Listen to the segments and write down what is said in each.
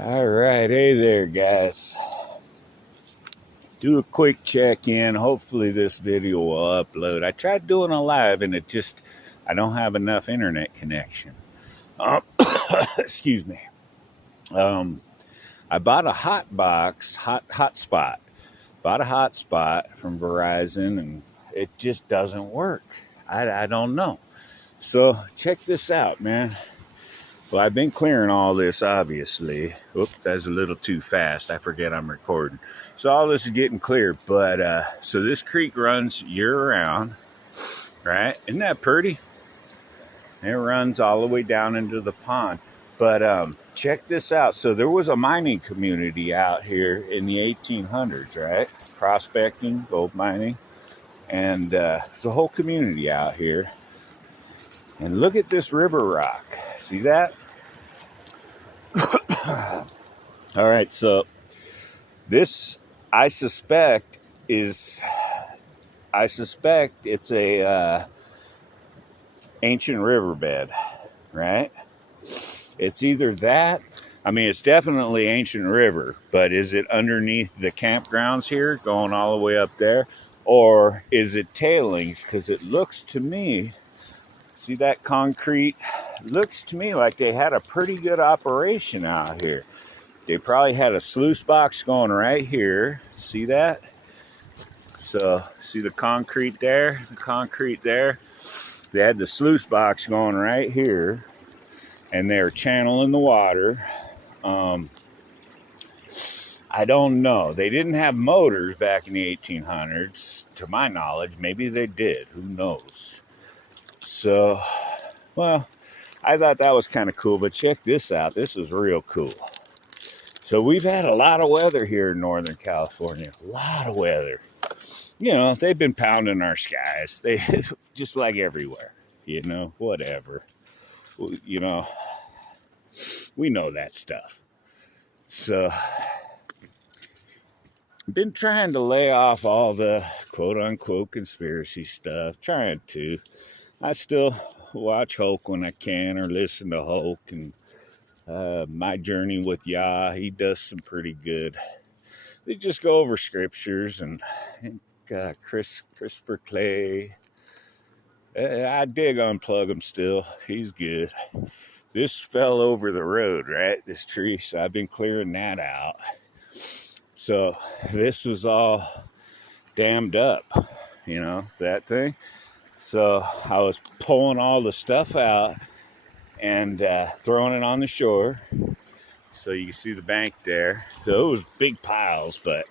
All right, hey there, guys. Do a quick check-in. Hopefully this video will upload. I tried doing a live and I don't have enough internet connection. Excuse me. I bought a hotspot. Bought a hotspot from Verizon and it just doesn't work. I don't know. So check this out, man. Well, I've been clearing all this, obviously. Whoop, that's a little too fast. I forget I'm recording. So all this is getting cleared. But, so this creek runs year-round, right? Isn't that pretty? And it runs all the way down into the pond. But check this out. So there was a mining community out here in the 1800s, right? Prospecting, gold mining. And there's a whole community out here. And look at this river rock. See that? All right, so this, I suspect it's a ancient riverbed, right? It's either that, I mean, it's definitely ancient river, but is it underneath the campgrounds here, going all the way up there? Or is it tailings? Because it looks to me, see that concrete? Looks to me like they had a pretty good operation out here. They probably had a sluice box going right here. See that? So, see the concrete there? The concrete there? They had the sluice box going right here. And they're channeling the water. I don't know. They didn't have motors back in the 1800s, to my knowledge. Maybe they did. Who knows? So, well, I thought that was kind of cool, but check this out. This is real cool. So we've had a lot of weather here in Northern California. A lot of weather. You know, they've been pounding our skies. They just like everywhere. You know, whatever. You know, we know that stuff. So, I've been trying to lay off all the quote-unquote conspiracy stuff. Trying to. I still watch Hulk when I can, or listen to Hulk, and My Journey with Yah. He does some pretty good. They just go over scriptures, and Christopher Clay. I dig Unplug him still. He's good. This fell over the road, right? This tree, so I've been clearing that out. So this was all dammed up, you know, that thing. So I was pulling all the stuff out and throwing it on the shore. So you can see the bank there. Those big piles, but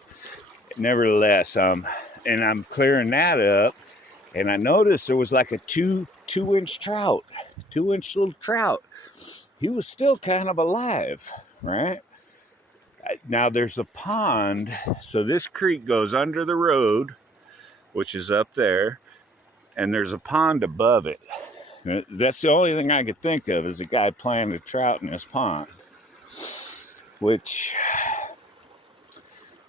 nevertheless, and I'm clearing that up. And I noticed there was like a two-inch trout, 2-inch little trout. He was still kind of alive, right? Now there's a pond. So this creek goes under the road, which is up there. And there's a pond above it. That's the only thing I could think of is a guy planted trout in this pond. Which,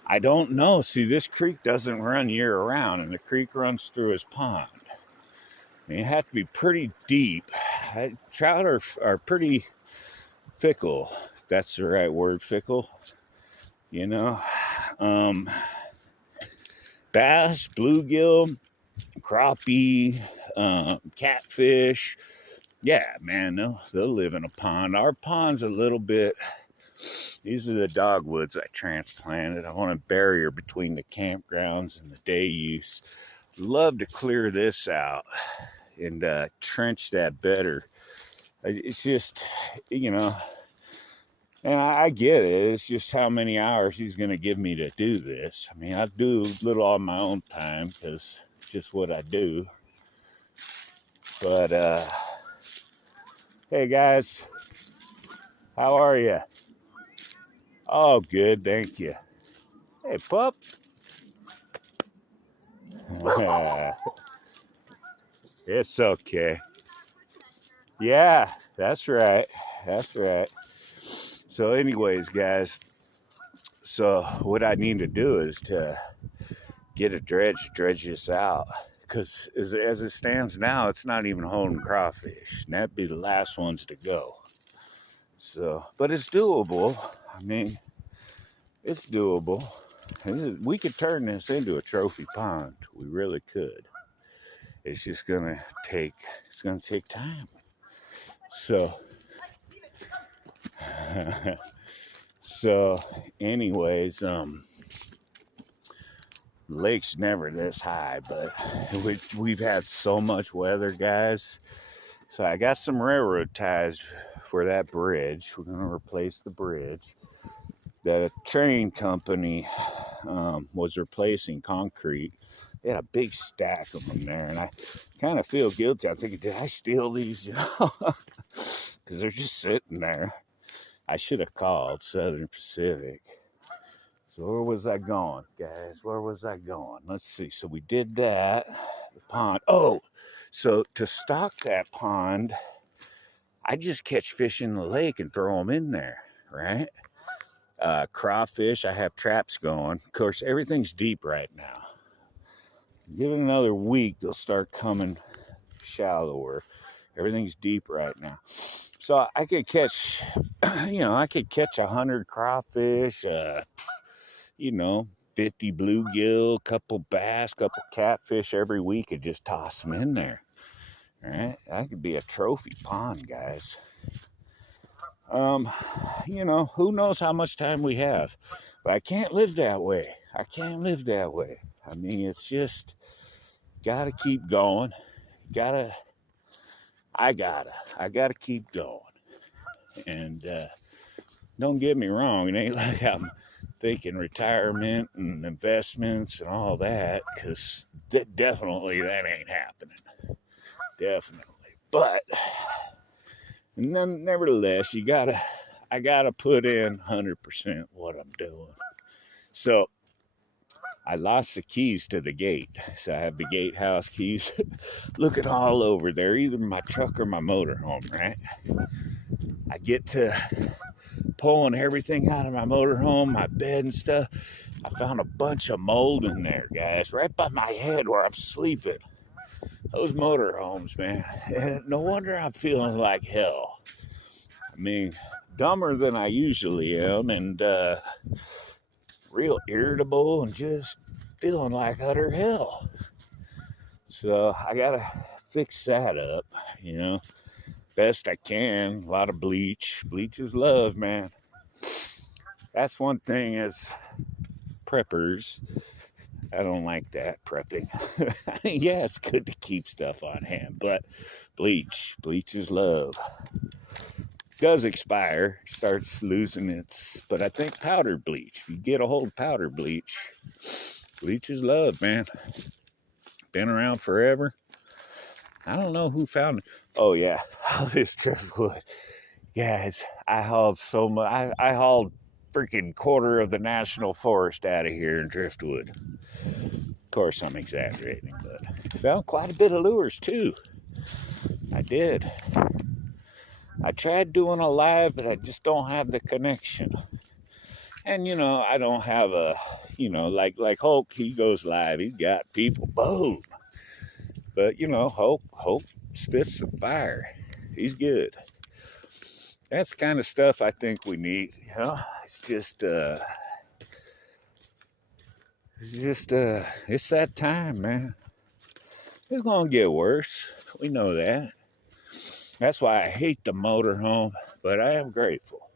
I don't know. See, this creek doesn't run year-round, and the creek runs through his pond. I mean, it had to be pretty deep. Trout are pretty fickle, if that's the right word, fickle. You know? Bass, bluegill, crappie, catfish. Yeah, man, they'll live in a pond. Our pond's a little bit, these are the dogwoods I transplanted. I want a barrier between the campgrounds and the day use. Love to clear this out and trench that better. It's just, you know, and I get it. It's just how many hours he's going to give me to do this. I mean, I do a little on my own time because it's just what I do. But, hey, guys. How are you? Oh, good. Thank you. Hey, pup. It's okay. Yeah, that's right. That's right. So anyways, guys, so what I need to do is to get a dredge this out. Because as it stands now, it's not even holding crawfish. And that'd be the last ones to go. So, but it's doable. I mean, it's doable. We could turn this into a trophy pond. We really could. It's just gonna take, it's gonna take time. So, so anyways, lake's never this high, but we've had so much weather, guys. So I got some railroad ties for that bridge. We're gonna replace the bridge. The train company was replacing concrete. They had a big stack of them there, and I kind of feel guilty. I'm thinking, did I steal these? You know, because they're just sitting there. I should have called Southern Pacific. So where was I going, guys? Where was I going? Let's see. So we did that. The pond. Oh, so to stock that pond, I just catch fish in the lake and throw them in there, right? Crawfish, I have traps going. Of course, everything's deep right now. Give it another week, they'll start coming shallower. Everything's deep right now. So I could catch, I could catch 100 crawfish, 50 bluegill, couple bass, couple catfish every week and just toss them in there. All right, that could be a trophy pond, guys. Who knows how much time we have, but I can't live that way. I can't live that way. I mean, it's just, gotta keep going. I gotta keep going. And don't get me wrong, it ain't like I'm thinking retirement and investments and all that, because definitely that ain't happening. Definitely. But nevertheless, I gotta put in 100% what I'm doing. So I lost the keys to the gate. So I have the gatehouse keys looking all over there, either my truck or my motorhome, right? I get to pulling everything out of my motorhome, my bed and stuff. I found a bunch of mold in there, guys, right by my head where I'm sleeping. Those motorhomes, man. And no wonder I'm feeling like hell. I mean, dumber than I usually am, and real irritable and just feeling like utter hell. So I gotta fix that up, best I can. A lot of bleach. Bleach is love, man. That's one thing as preppers. I don't like that prepping. Yeah, it's good to keep stuff on hand, but bleach is love. Does expire, starts losing its, but I think powdered bleach, if you get a hold of powdered bleach is love, man. Been around forever. I don't know who found it. Oh yeah, all this driftwood. Guys, I hauled so much. I hauled freaking quarter of the national forest out of here in driftwood. Of course, I'm exaggerating, but found quite a bit of lures too. I did. I tried doing a live, but I just don't have the connection. And I don't have a, like Hulk, he goes live, he got people, boom. But Hulk spits some fire. He's good. That's the kind of stuff I think we need. It's just it's that time, man. It's gonna get worse. We know that. That's why I hate the motorhome, but I am grateful.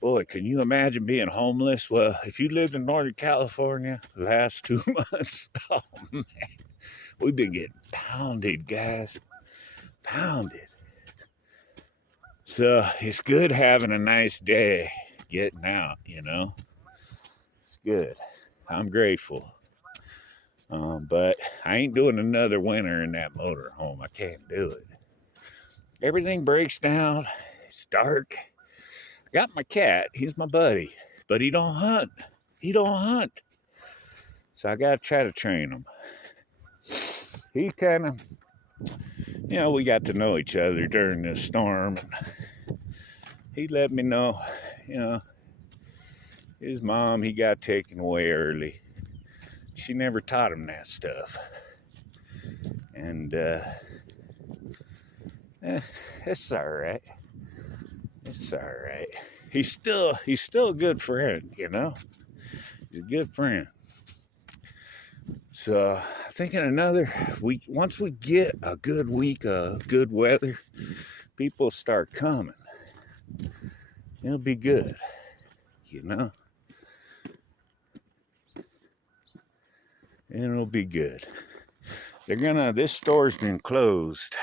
Boy, can you imagine being homeless? Well, if you lived in Northern California the last 2 months, oh man, we've been getting pounded, guys. Pounded. So it's good having a nice day, getting out, It's good. I'm grateful. But I ain't doing another winter in that motorhome. I can't do it. Everything breaks down. It's dark. I got my cat. He's my buddy. But he don't hunt. So I got to try to train him. He kind of, we got to know each other during this storm. He let me know, his mom, he got taken away early. She never taught him that stuff. And it's all right. It's all right. he's still a good friend, you know. He's a good friend. So I think in another week, once we get a good week of good weather, people start coming. It'll be good, you know. It'll be good. This store's been closed.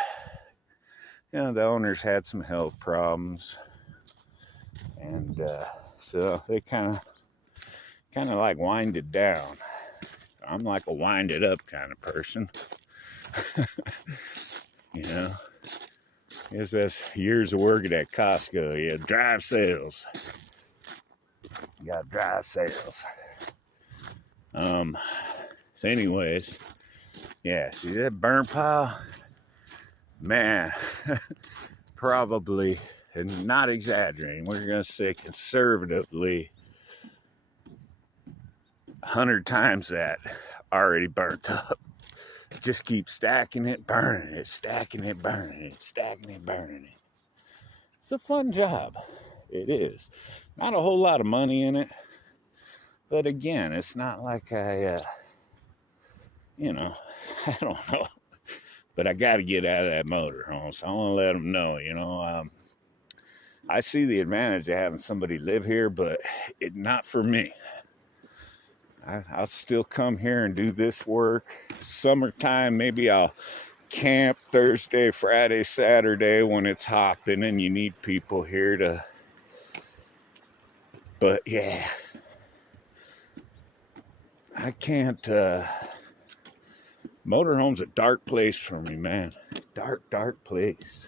You know, the owners had some health problems. And so they kind of like winded down. I'm like a winded up kind of person. You know, guess that's years of working at Costco. You drive sales. You got drive sales. So anyways, yeah, see that burn pile? Man, probably, and not exaggerating, we're going to say conservatively 100 times that already burnt up. Just keep stacking it, burning it, stacking it, burning it, stacking it, burning it. It's a fun job. It is. Not a whole lot of money in it. But again, it's not like I don't know. But I got to get out of that motorhome. So I want to let them know, I see the advantage of having somebody live here, but not for me. I'll still come here and do this work. Summertime, maybe I'll camp Thursday, Friday, Saturday when it's hopping and you need people here to. But yeah, I can't. Motorhome's a dark place for me, man. Dark place.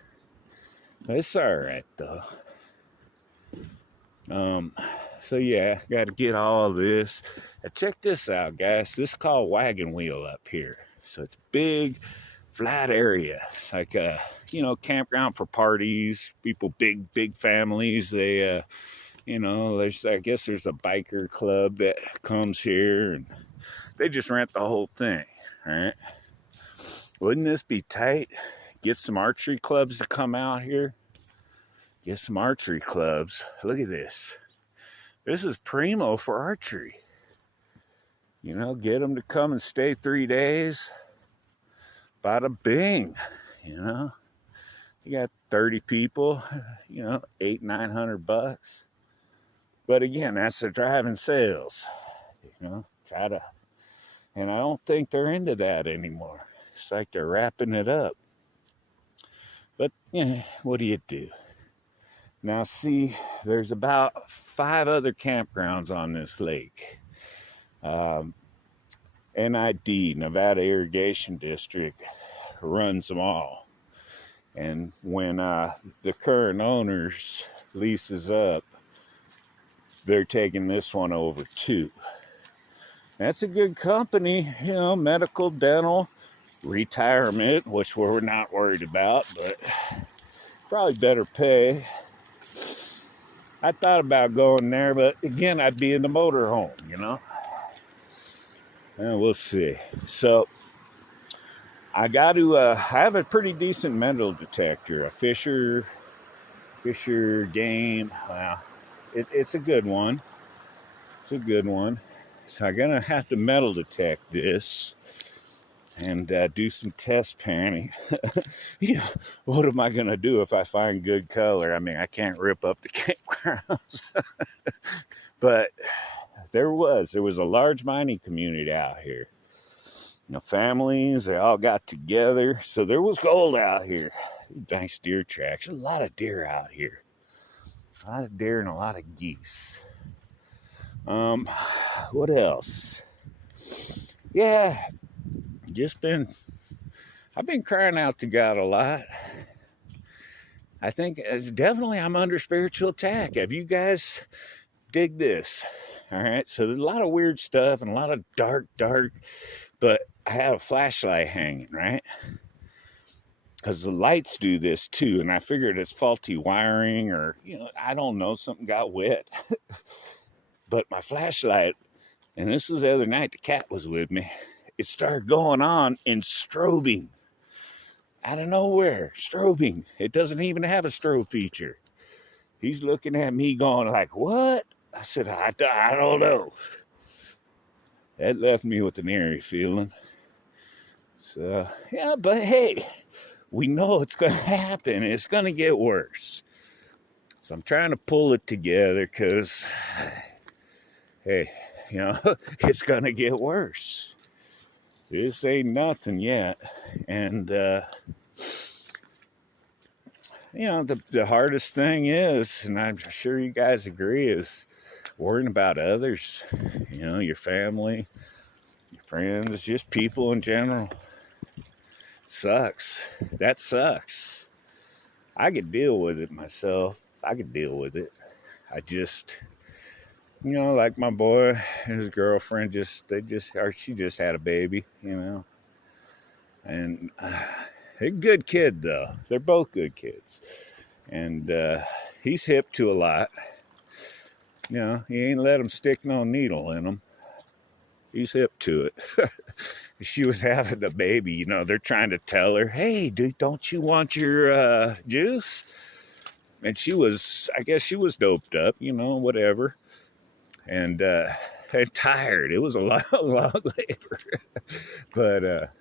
But it's all right though. So yeah, got to get all of this. Check this out, guys. This is called Wagon Wheel up here. So it's big, flat area. It's like a, campground for parties. People, big families. They, I guess there's a biker club that comes here, and they just rent the whole thing. All right. Wouldn't this be tight? Get some archery clubs to come out here. Get some archery clubs. Look at this. This is primo for archery. Get them to come and stay 3 days. Bada bing. You got 30 people, $800-900. But again, that's the driving sales. And I don't think they're into that anymore. It's like they're wrapping it up. But what do you do? Now see, there's about 5 other campgrounds on this lake. NID, Nevada Irrigation District, runs them all. And when the current owners leases up, they're taking this one over too. That's a good company, medical, dental, retirement, which we're not worried about, but probably better pay. I thought about going there, but again, I'd be in the motorhome, And we'll see. So I got to. I have a pretty decent metal detector, a Fisher game. Well, it's a good one. It's a good one. So I'm gonna have to metal detect this and do some test panning. What am I gonna do if I find good color? I mean, I can't rip up the campgrounds. But there was a large mining community out here. Families, they all got together. So there was gold out here. Nice deer tracks. There's a lot of deer out here. A lot of deer and a lot of geese. What else? Yeah, I've been crying out to God a lot. I think definitely I'm under spiritual attack. Have you guys dig this? All right, so there's a lot of weird stuff and a lot of dark, but I have a flashlight hanging, right? Because the lights do this too, and I figured it's faulty wiring or, I don't know, something got wet. But my flashlight, and this was the other night, the cat was with me, it started going on and strobing. Out of nowhere, strobing. It doesn't even have a strobe feature. He's looking at me going like, what? I said, I don't know. That left me with an eerie feeling. So, yeah, but hey, we know it's going to happen. It's going to get worse. So I'm trying to pull it together because, hey, it's going to get worse. This ain't nothing yet. And, the hardest thing is, and I'm sure you guys agree, is worrying about others, your family, your friends, just people in general. It sucks. That sucks. I could deal with it myself. I could deal with it. I just, like my boy and his girlfriend, she just had a baby, and they're a good kid though. They're both good kids, and he's hip to a lot. He ain't let him stick no needle in him. He's hip to it. She was having the baby, they're trying to tell her, hey, dude, don't you want your juice? And I guess she was doped up, whatever. And tired. It was a long labor. But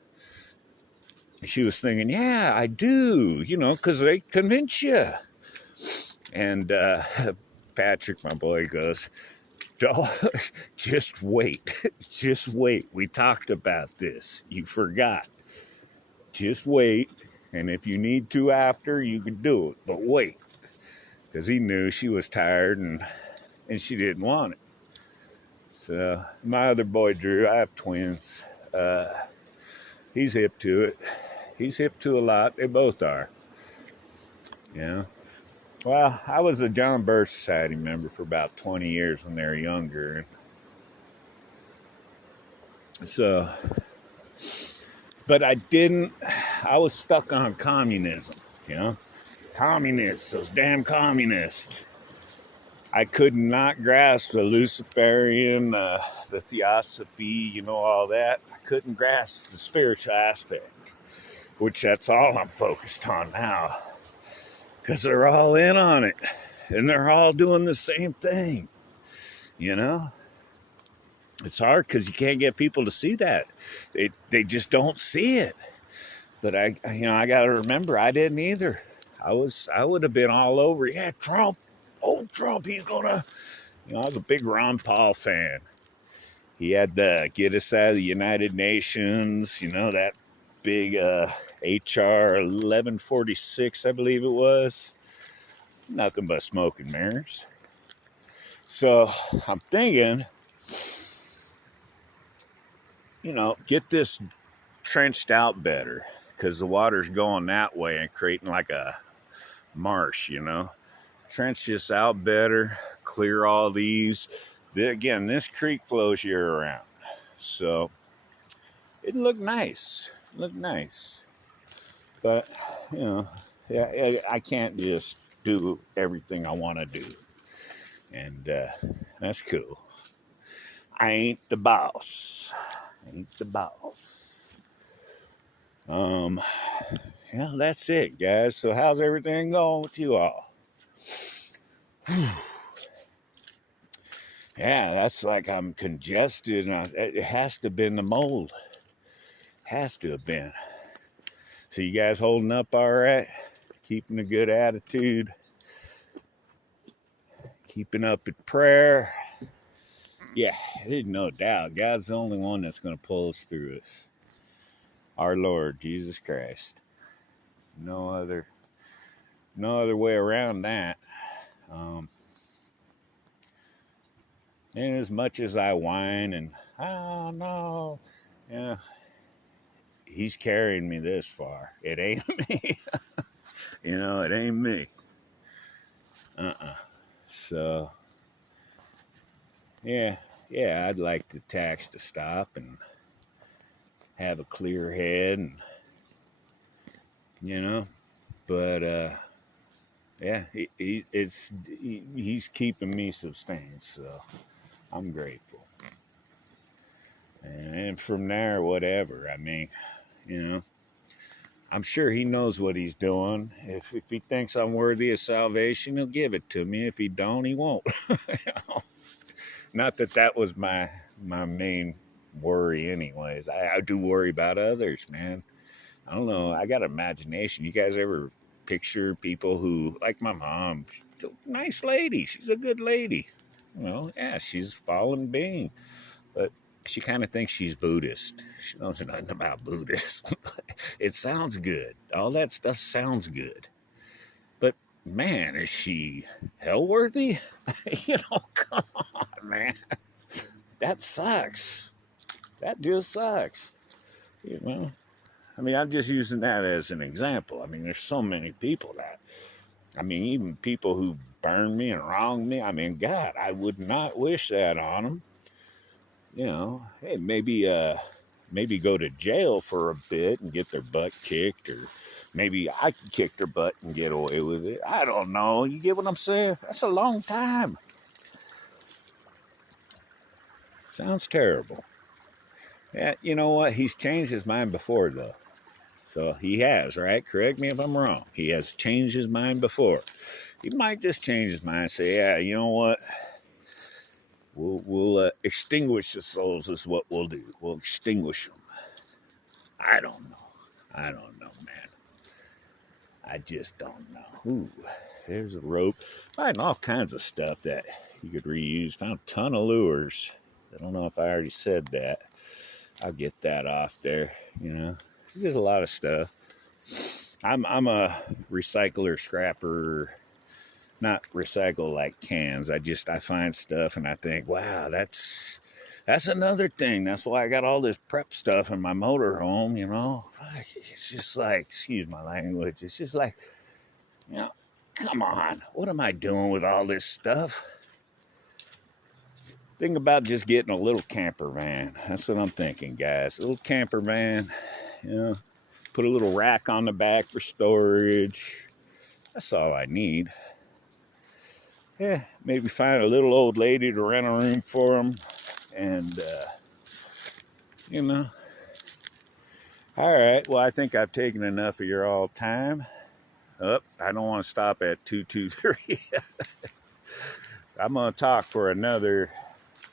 she was thinking, yeah, I do, because they convince you. And Patrick, my boy, goes, just wait. Just wait. We talked about this. You forgot. Just wait. And if you need to after, you can do it. But wait. Because he knew she was tired and she didn't want it. So my other boy, Drew, I have twins. He's hip to it. He's hip to a lot. They both are. Well, I was a John Birch Society member for about 20 years when they were younger. So, but I was stuck on communism, Communists, those damn communists. I could not grasp the Luciferian, the theosophy, all that. I couldn't grasp the spiritual aspect, which that's all I'm focused on now. Because they're all in on it. And they're all doing the same thing, It's hard because you can't get people to see that. They just don't see it. But I got to remember, I didn't either. I would have been all over. Yeah, Trump. Oh, Trump, he's gonna. I was a big Ron Paul fan. He had the get us out of the United Nations. That big HR 1146, I believe it was. Nothing but smoke and mirrors. So I'm thinking, get this trenched out better because the water's going that way and creating like a marsh, Trench this out better, clear all these. Again, this creek flows year round. So it looked nice. But, I can't just do everything I want to do. And that's cool. I ain't the boss. Yeah, that's it, guys. So how's everything going with you all? Yeah, that's like I'm congested. And it has to have been the mold. Has to have been. So you guys holding up all right? Keeping a good attitude? Keeping up in prayer? Yeah, there's no doubt. God's the only one that's going to pull us through this. Our Lord Jesus Christ. No other way around that. And as much as I whine and, oh no, he's carrying me this far. It ain't me. It ain't me. So, yeah, I'd like the tax to stop and have a clear head and, but, yeah, he's keeping me sustained, so I'm grateful. And from there, whatever. I mean, I'm sure he knows what he's doing. If he thinks I'm worthy of salvation, he'll give it to me. If he don't, he won't. Not that that was my main worry anyways. I do worry about others, man. I don't know. I got imagination. You guys ever picture people who, like my mom, nice lady. She's a good lady. Well, yeah, she's a fallen being. But she kind of thinks she's Buddhist. She knows nothing about Buddhism. It sounds good. All that stuff sounds good. But man, is she hell worthy? Come on, man. That sucks. That just sucks. I mean, I'm just using that as an example. I mean, there's so many people that, I mean, even people who burned me and wronged me. I mean, God, I would not wish that on them. Hey, maybe go to jail for a bit and get their butt kicked, or maybe I could kick their butt and get away with it. I don't know. You get what I'm saying? That's a long time. Sounds terrible. Yeah, you know what? He's changed his mind before, though. So he has, right? Correct me if I'm wrong. He has changed his mind before. He might just change his mind and say, yeah, you know what? We'll extinguish the souls is what we'll do. We'll extinguish them. I don't know, man. I just don't know. Ooh, there's a rope. Finding all kinds of stuff that you could reuse. Found a ton of lures. I don't know if I already said that. I'll get that off there. There's a lot of stuff. I'm a recycler, scrapper. Not recycle like cans. I find stuff and I think, wow, that's another thing. That's why I got all this prep stuff in my motorhome, It's just like, excuse my language, it's just like, come on, what am I doing with all this stuff? Think about just getting a little camper van. That's what I'm thinking, guys. A little camper van, put a little rack on the back for storage. That's all I need. Yeah, maybe find a little old lady to rent a room for them. And, All right, well, I think I've taken enough of your all time. I don't want to stop at 223. I'm going to talk for another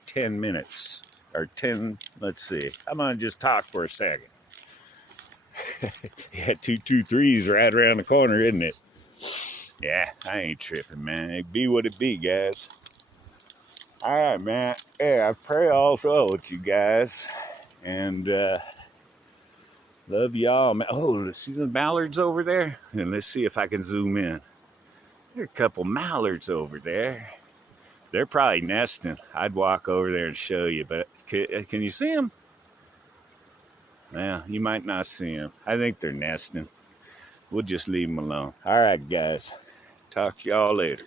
10 minutes. Or 10, let's see. I'm going to just talk for a second. Yeah, 223's right around the corner, isn't it? Yeah, I ain't tripping, man. It be what it be, guys. All right, man. Yeah, I pray all well with you guys. And love y'all, man. Oh, see the mallards over there? And let's see if I can zoom in. There are a couple mallards over there. They're probably nesting. I'd walk over there and show you, but can you see them? Yeah, you might not see them. I think they're nesting. We'll just leave them alone. All right, guys. Talk to y'all later.